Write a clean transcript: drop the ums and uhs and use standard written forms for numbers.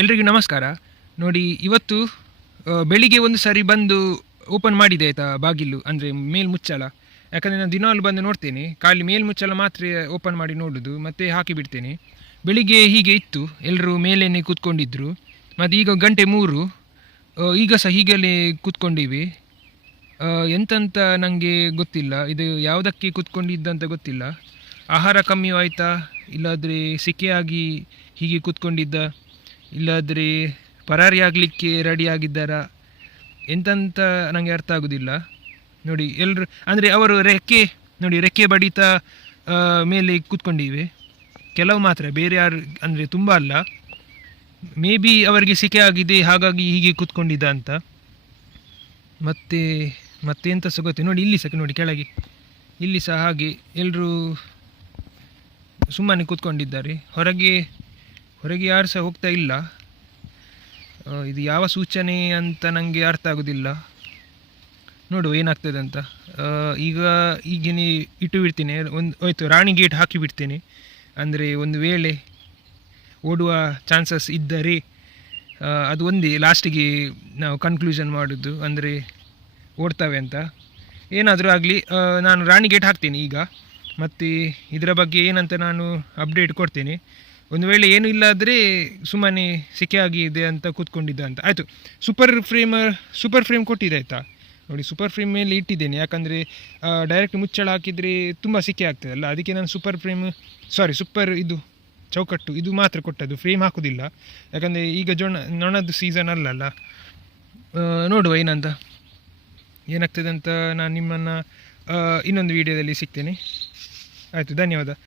ಎಲ್ರಿಗೂ ನಮಸ್ಕಾರ. ನೋಡಿ, ಇವತ್ತು ಬೆಳಿಗ್ಗೆ ಒಂದು ಸಾರಿ ಬಂದು ಓಪನ್ ಮಾಡಿದೆ ಆಯಿತಾ ಬಾಗಿಲು, ಅಂದರೆ ಮೇಲ್ಮುಚ್ಚಳ. ಯಾಕಂದರೆ ನಾನು ದಿನಾಲು ಬಂದು ನೋಡ್ತೇನೆ, ಖಾಲಿ ಮೇಲ್ಮುಚ್ಚಳ ಮಾತ್ರ ಓಪನ್ ಮಾಡಿ ನೋಡೋದು, ಮತ್ತು ಹಾಕಿ ಬಿಡ್ತೇನೆ. ಬೆಳಿಗ್ಗೆ ಹೀಗೆ ಇತ್ತು, ಎಲ್ಲರೂ ಮೇಲೇ ಕೂತ್ಕೊಂಡಿದ್ರು. ಮತ್ತು ಈಗ 3 ಈಗ ಸಹ ಹೀಗಲೇ ಕೂತ್ಕೊಂಡಿವಿ. ಎಂತಂತ ನನಗೆ ಗೊತ್ತಿಲ್ಲ, ಇದು ಯಾವುದಕ್ಕೆ ಕೂತ್ಕೊಂಡಿದ್ದಂತ ಗೊತ್ತಿಲ್ಲ. ಆಹಾರ ಕಮ್ಮಿ ಆಯಿತಾ, ಇಲ್ಲಾದರೆ ಸೆಕೆಯಾಗಿ ಹೀಗೆ ಕೂತ್ಕೊಂಡಿದ್ದ, ಇಲ್ಲಾದರೆ ಪರಾರಿ ಆಗಲಿಕ್ಕೆ ರೆಡಿ ಆಗಿದ್ದಾರಾ, ಎಂತಂತ ನನಗೆ ಅರ್ಥ ಆಗೋದಿಲ್ಲ. ನೋಡಿ, ಎಲ್ಲರೂ ಅಂದರೆ ಅವರು ರೆಕ್ಕೆ ಬಡಿತ ಮೇಲೆ ಕೂತ್ಕೊಂಡಿವೆ. ಕೆಲವು ಮಾತ್ರ, ಬೇರೆ ಯಾರು ಅಂದರೆ ತುಂಬ ಅಲ್ಲ. ಮೇ ಬಿ ಅವರಿಗೆ ಸೆಕೆ ಆಗಿದೆ, ಹಾಗಾಗಿ ಹೀಗೆ ಕೂತ್ಕೊಂಡಿದ್ದ ಅಂತ. ಮತ್ತೆಂತ ಸಹ ಗೊತ್ತಿಲ್ಲ. ನೋಡಿ, ಇಲ್ಲಿ ಸಹ ನೋಡಿ, ಕೆಳಗೆ ಇಲ್ಲಿ ಸಹ ಹಾಗೆ ಎಲ್ಲರೂ ಸುಮ್ಮನೆ ಕೂತ್ಕೊಂಡಿದ್ದಾರೆ. ಹೊರಗೆ ಯಾರು ಸಹ ಹೋಗ್ತಾ ಇಲ್ಲ. ಇದು ಯಾವ ಸೂಚನೆ ಅಂತ ನನಗೆ ಅರ್ಥ ಆಗೋದಿಲ್ಲ. ನೋಡುವ ಏನಾಗ್ತದೆ ಅಂತ. ಈಗೇನೆ ಇಟ್ಟು ಬಿಡ್ತೀನಿ, ಹೋಯ್ತು ರಾಣಿ ಗೇಟ್ ಹಾಕಿ ಬಿಡ್ತೇನೆ. ಅಂದರೆ ಒಂದು ವೇಳೆ ಓಡುವ ಚಾನ್ಸಸ್ ಇದ್ದರೆ ಅದು ಒಂದೇ ಲಾಸ್ಟಿಗೆ ನಾವು ಕನ್ಕ್ಲೂಷನ್ ಮಾಡೋದು, ಅಂದರೆ ಓಡ್ತವೆ ಅಂತ. ಏನಾದರೂ ಆಗಲಿ, ನಾನು ರಾಣಿ ಗೇಟ್ ಹಾಕ್ತೀನಿ ಈಗ. ಮತ್ತು ಇದರ ಬಗ್ಗೆ ಏನಂತ ನಾನು ಅಪ್ಡೇಟ್ ಕೊಡ್ತೇನೆ. ಒಂದು ವೇಳೆ ಏನೂ ಇಲ್ಲ ಆದರೆ ಸುಮ್ಮನೆ ಸೆಕೆ ಆಗಿದೆ ಅಂತ ಕೂತ್ಕೊಂಡಿದ್ದ ಅಂತ. ಆಯಿತು, ಸೂಪರ್ ಫ್ರೇಮ್ ಕೊಟ್ಟಿದೆ ಆಯಿತಾ. ನೋಡಿ, ಸೂಪರ್ ಫ್ರೇಮ್ ಮೇಲೆ ಇಟ್ಟಿದ್ದೇನೆ, ಯಾಕಂದರೆ ಡೈರೆಕ್ಟ್ ಮುಚ್ಚಳ ಹಾಕಿದರೆ ತುಂಬ ಸೆಕೆ ಆಗ್ತದಲ್ಲ. ಅದಕ್ಕೆ ನಾನು ಸೂಪರ್ ಇದು ಚೌಕಟ್ಟು ಇದು ಮಾತ್ರ ಕೊಟ್ಟದ್ದು, ಫ್ರೇಮ್ ಹಾಕೋದಿಲ್ಲ. ಯಾಕಂದರೆ ಈಗ ನೊಣದ್ದು ಸೀಸನ್ ಅಲ್ಲಲ್ಲ. ನೋಡುವ ಏನಾಗ್ತದೆ ಅಂತ. ನಾನು ನಿಮ್ಮನ್ನು ಇನ್ನೊಂದು ವೀಡಿಯೋದಲ್ಲಿ ಸಿಗ್ತೇನೆ. ಆಯಿತು, ಧನ್ಯವಾದ.